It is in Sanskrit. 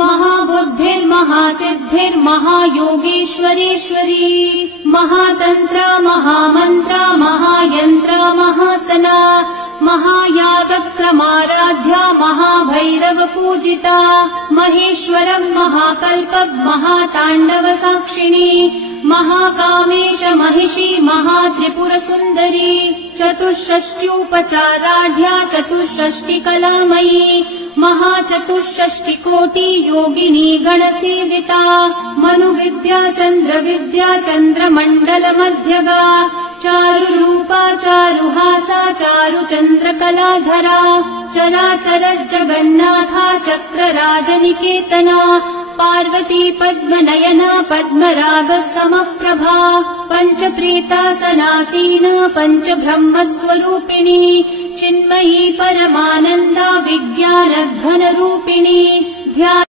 महाबुद्धिर्महासिद्धिर्महायोगेश्वरेश्वरी महातन्त्र महामन्त्र महायन्त्र महासना महायागक्रमाराध्या महाभैरव पूजिता महेश्वरं महाकल्प महाताण्डव साक्षिणी महाकामेश महिषी महात्रिपुरसुन्दरी चतुष्षष्ट्युपचाराढ्या चतुष्षष्टिकलामयी महाचतुष्षष्टिकोटि योगिनी गणसेविता मनुविद्या चन्द्रविद्या चन्द्रमण्डलमध्यगा चारुरूपा चारुहासा चारुचन्द्रकलाधरा चराचर जगन्नाथा चक्रराजनिकेतना पार्वती पद्मनयना पद्मराग समप्रभा पञ्चप्रीतासनासीना पञ्चब्रह्मस्वरूपिणी चिन्मयी परमानन्दा विज्ञानघनरूपिणी ध्यान